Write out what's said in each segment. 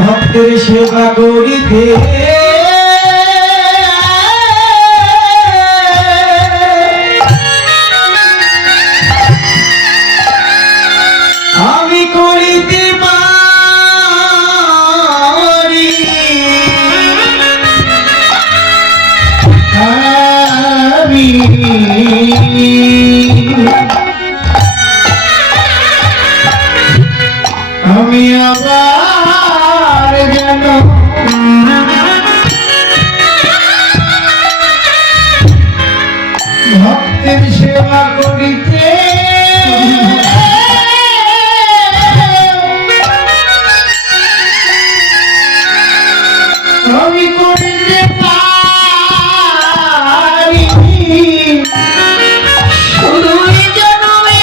ভক্তের সেবা করিতে আমি করিতে পারি আমি আবার যেন ভক্তের সেবা করিতে আমি করিতে পারি শুধুই জন্মে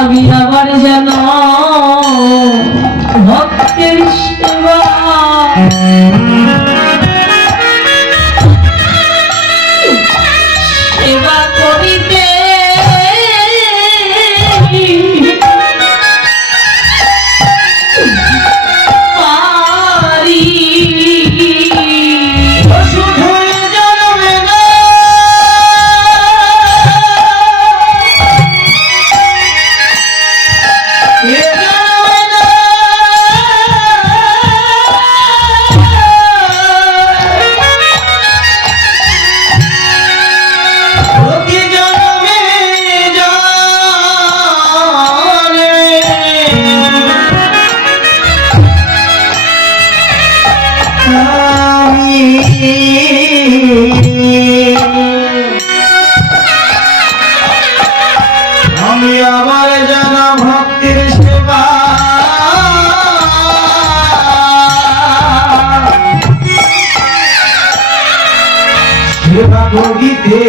আমি আবার যেন ভক্তের সেবা সেবা করিতে পারি আমি আবার যেন ভক্তের সেবা সেবা করিতে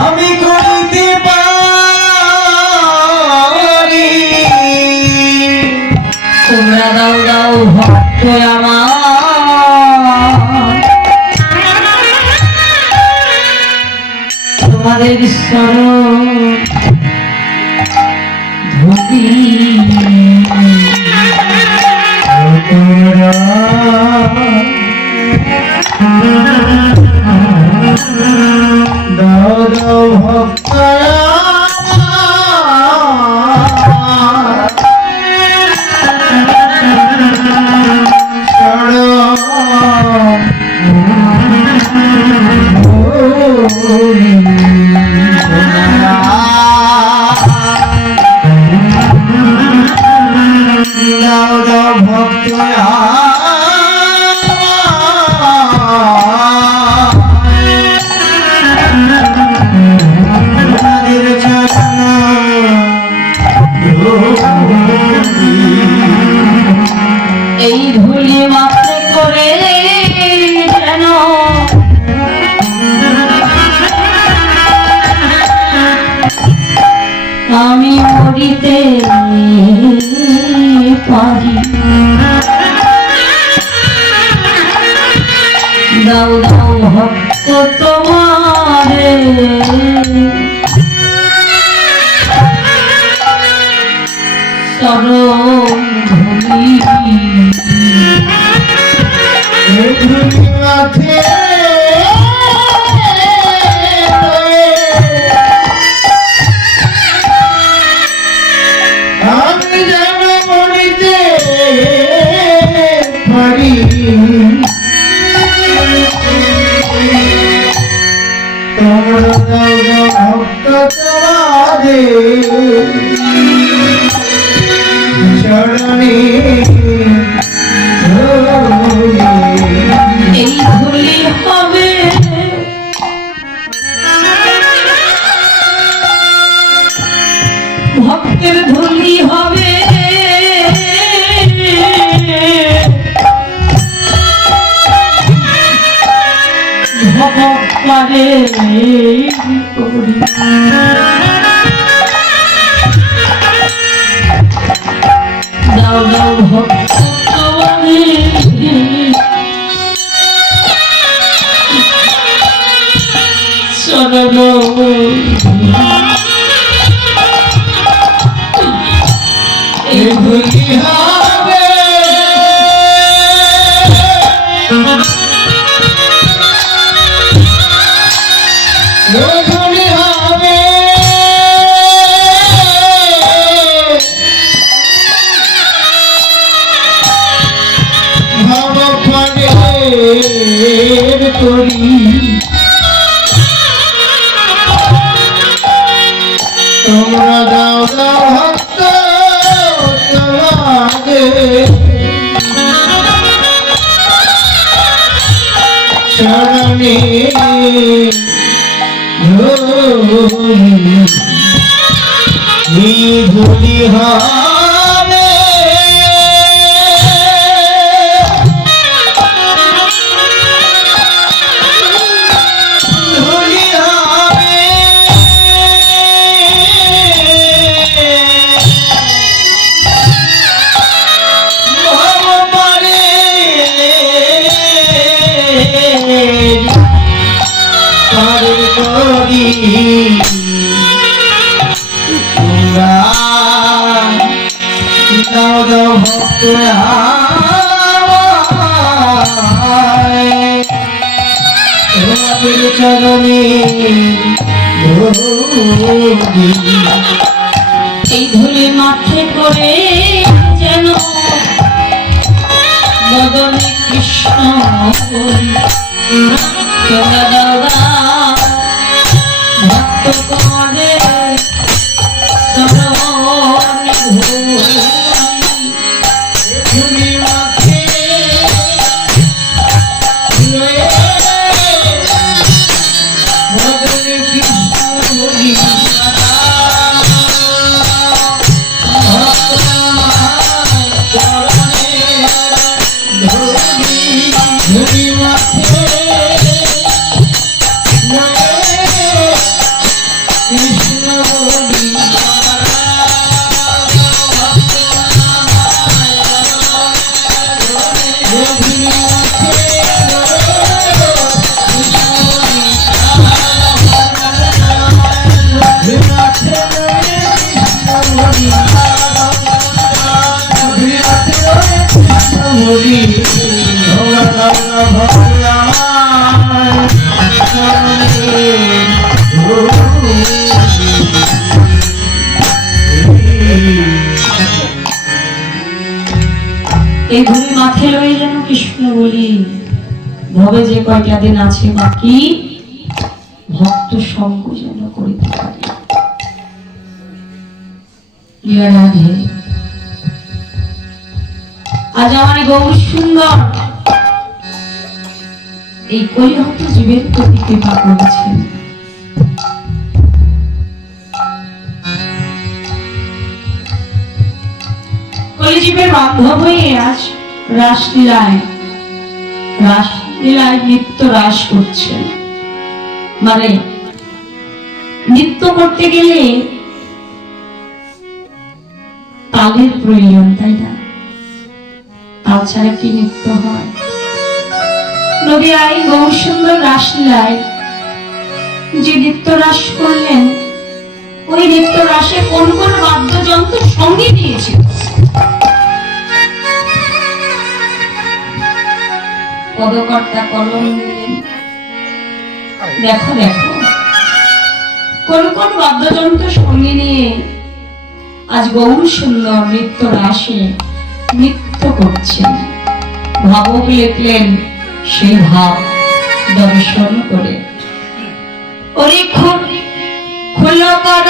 আমি করিতে পারি তোমরা দাও দাও ভক্ত আমার তোমাদের শরণ ধরি দাও দাও ভক্ত এই ধুলি মাত্র করে যেন আমি মরিতে পারি দাও দাও ভক্ত তোমারে চরণ ধুলি মাথে পারে চরণে এই ধুলি হবে ভক্তের ধুলি হবে ভগবানে দাও দাও ভগবানে চরণ এই ধুলি হবে ধুলি হবে ভব পারের করি তোমরা দাও দাও ভক্ত তোমাদের চরণে ধুলি হবে ধুলি হবে ভগবানে পারে করি তোমরা দাও দাও ভক্ত তোমাদের চরণে এই ধুলি মাঠে করে যেন মদনে কৃষ্ণ করি তোমরা দাদা ভক্ত করে চরণে ধুলি মাথে লয়ে মদনে কৃষ্ণ বলি ধুলি মাথে কৃষ্ণ বলি এই ধুলি মাঠে লয়ে যেন কৃষ্ণ বলি ভবে যে কয়টা দিন আছে বাকি ভক্ত সঙ্গ যেন করিতে পারি। রাধে আজ আমার গৌর সুন্দর এই কলিহত জীবের প্রতি কৃপা করেছেন। কলিজীবের বান্ধব হয়ে আজ রাসলীলায় নৃত্য রাস করছেন। মানে নৃত্য করতে গেলে তালের প্রয়োজন, তাই না? তাল ছাড়া কি নৃত্য হয়? নদিয়ায় গৌর সুন্দর রাসলীলায় যে নৃত্য রাস করলেন, ওই নৃত্য রাসে কোন কোন বাদ্যযন্ত্র সঙ্গে দিয়েছে? পদকর্তা কলম নিলেন, দেখো দেখো কোন কোন বাদ্যযন্ত্র সঙ্গে নিয়ে আজ গৌর সুন্দর নৃত্য রাসে নৃত্য করছেন। ভাবক লিখলেন সেই ভাব দর্শন করে। ওরে খুল কর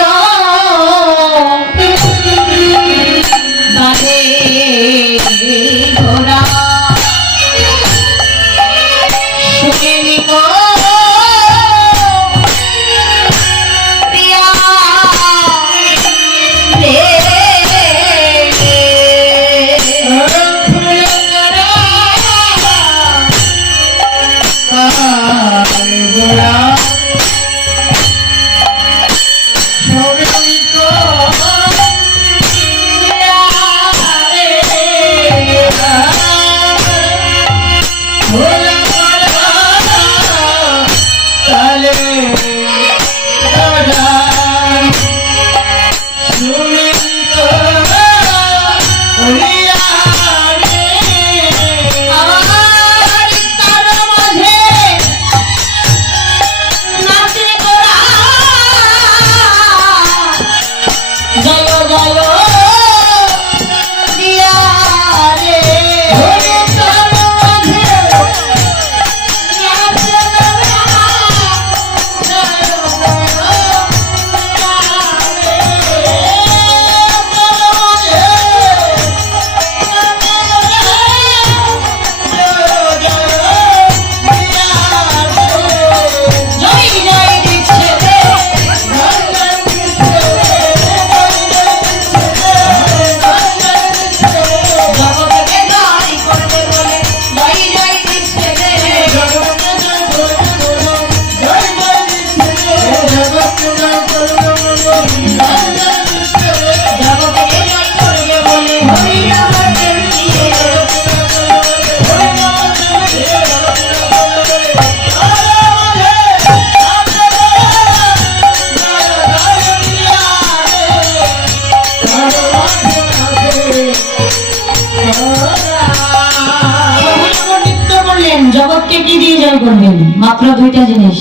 করবেন মাত্র দুইটা জিনিস,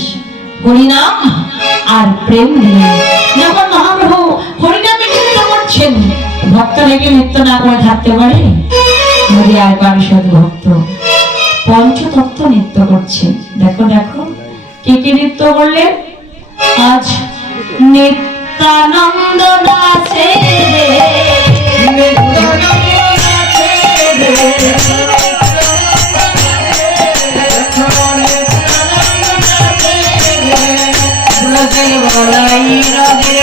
হরিনাম আর প্রেম দিয়ে। যখন মহাপ্রভু হরিনামে নৃত্য করছেন, ভক্ত রেখে নৃত্য না করে থাকতে পারে? নদী আর পারিষদ ভক্ত পঞ্চতত্ত্ব নৃত্য করছে। দেখো দেখো কে কে নৃত্য করলেন আজ? নিত্যানন্দ দাসে বলাই রাধে